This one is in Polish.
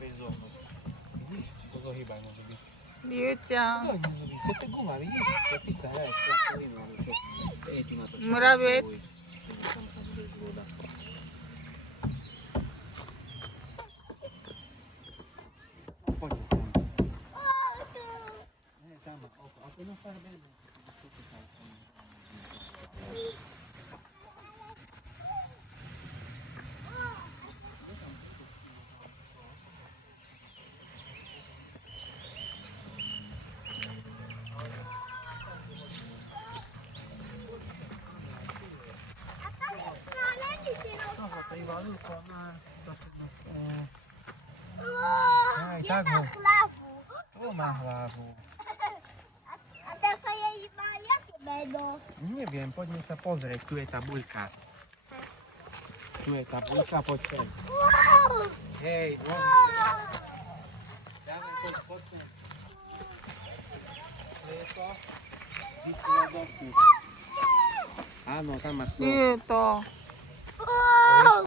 vieš zohnúť. Vidíš? Pozohýbaj mu zuby. Dieťa. Zohni zuby, čo to je guma, vidíš? Ja ty sa hraješ s plastelínou, alebo čo? Nie, ty na to čo? Mravec. Tam sa budeš voda. Poďte sem. Nie, tam, ako na farbe. Čoho, to iba ľúko má. Aj, tak ho. Hlavu. Tu má hlavu. A taká jej má jaké meno? Neviem, poďme sa pozrieť, tu je tabuľka. Tu je tabuľka, poď sem. Wow! Hej, dáme poď sem. To je to? Díky na domku. Áno, tam máš to. Je to. Wow!